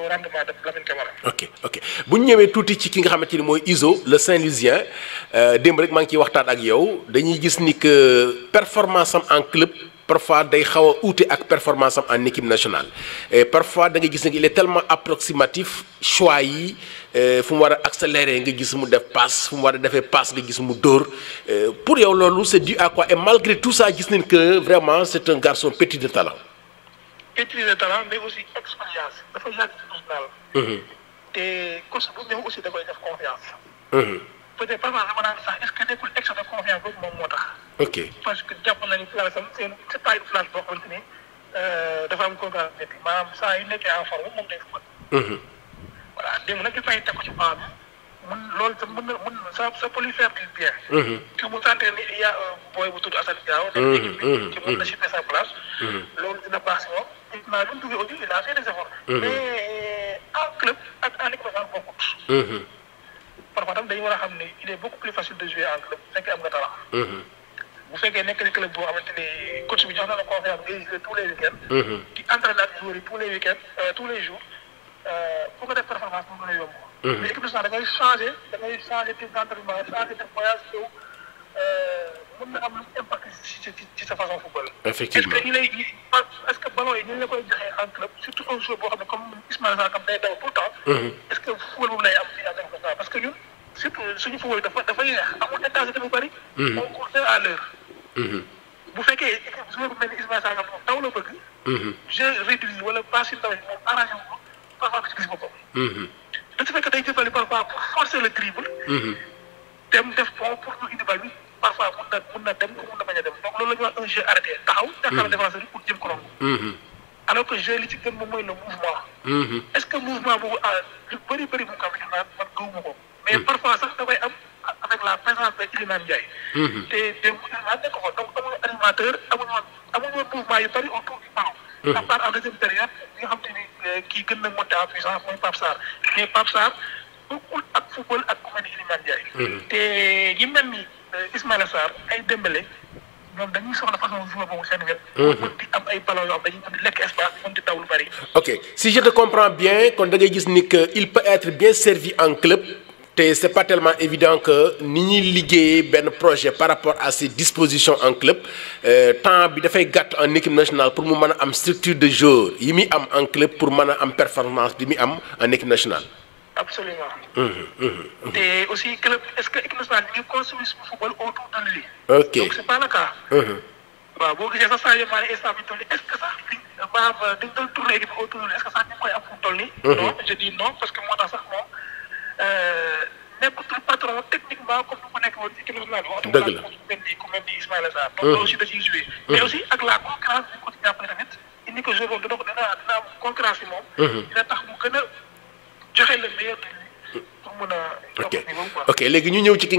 au rendement de Lamine Camara. ok bu ñu ñëwee tuuti ci ki nga xamante ni mooy Izo le Saint-Louisien démb rek maa ngi ciy waxtaan ak yow dañuy gis ni que performance am en club parfois day xaw a uute ak performance am en équipe nationale et parfois da ngay gis ne il est tellement approximatif choix yi fu mu war a accélérer nga gis mu def passe fu mu war a defee passe nga gis mu dóor pour yow loolu c'est dû à quoi et malgré tout ça gis nañ que vraiment c'est un garçon pétri de talent. Pétri de talent mais aussi expérience dafa yàgg ci national. te coach bu ñëw aussi da koy def confiance. peut-être parfois dama naan sax est-ce que nekkul excès de confiance boobu moom moo tax. ok parce que jàpp nañu place am c'est pas une place boo xamante ni dafa am confiance nekk maanaam saa yu nekkee en forme moom day fubal. voilà démb nag dafay teg ko ci banc bi loolu tam mën na ça peut lui faire du bien. que mu sentir ni il y a un boy bu tudd Assane Diao. nekk équipe bi ci mën na chipper sa place. loolu dina baax si moom. naa lu mu duggee aussi il a fait des efforts. mais en club ak en équipe nationale bokkut. parfois tam dañu war a xam ne il est beaucoup plus facile de jouer en club bu fekkee am nga talent. bu fekkee nekk na club boo xamante ni coach bi jox na la confiance ngay jouer tous les week-ends. di entraîner ak joueurs yi tous les week-ends tous les jours pour nga def performance mu gën a yomb. mais équipe nationale da ngay changer type d'entraînement changer de voyage yow mën na am lu impact ci sa façon football. effectivement est-ce que ballon yi ñu la koy joxee en club surtout un joueur boo xam ne comme Ismaïla Sarr kam day daw tout le temps. est-ce que football boobu lay am fii en équipe nationale parce que ñun surtout suñu football dafa yéex amul intensité bu bari. on court à l'heure. bu fekkee équipe joueur bu mel ni Ismaïla Sarr moom taw la bëgg. jeu réduit wala passe yu ndaw yi moom arrangé wu ko parfois ci gis boppam. de ce fait que day jëfandikoo parfois pour forcer le dribble. dem def pont pour ñu indi bal bi parfois mun na dem mun na bañ a dem donc loolu la ñuy wax un jeu arrêté taxaw. jàkkaarloo défenseur bi pour jëm ko romb. alors que jeu li ci gën moom mooy le mouvement. est-ce que mouvement boobu lu bëri bu mu ko naan man gëwuma ko. mais parfois sax dafay am avec la présence de Iliman Ndiaye. te Iliman nekk ko donc amuñu animateur amuñu woon mouvement yu bëri autour du ballon. à part en deuxième période nga xam te ni kii gën na monter en puissance mooy Pape Sarr mais Pape Sarr bokkul ak football ak ku mel ni Iliman Ndiaye. te ñi mel ni Ismaïla Sarr ay Dembélé ñoom dañuy soxla façon joueur boobu seen wet. mën di am ay ballons yoo xam dañuy mën di lekk espace mën di daw lu bari. ok si je te comprends bien kon da ngay gis ni que il peut être bien servi en club te c'est pas tellement évident que ni ñuy liggéeyee benn projet par rapport à ses dispositions en club temps bi dafay gàtt en équipe nationale pour mu mën a am structure de jeu yi muy am en club pour mën a am performance bi muy am en équipe nationale. Absolument. Et aussi, est-ce que l'équipe nationale construit ce football autour de lui? Ok. Donc, c'est pas le cas. Est-ce que ça va tourner l'équipe autour de lui? Est-ce que ça va être non, je dis non, parce que moi, dans ça, n'importe quel patron, techniquement, comme nous connaissons l'équipe nationale, on peut comme dit Ismaïla Sarr. Donc, aussi, de s'y jouer. Mais aussi, avec la concurrence du quotidien après, il dit que je vais donner la concurrence, il a joxe le meilleur de lui pour mën a. ok léegi ñu ñëw ci ki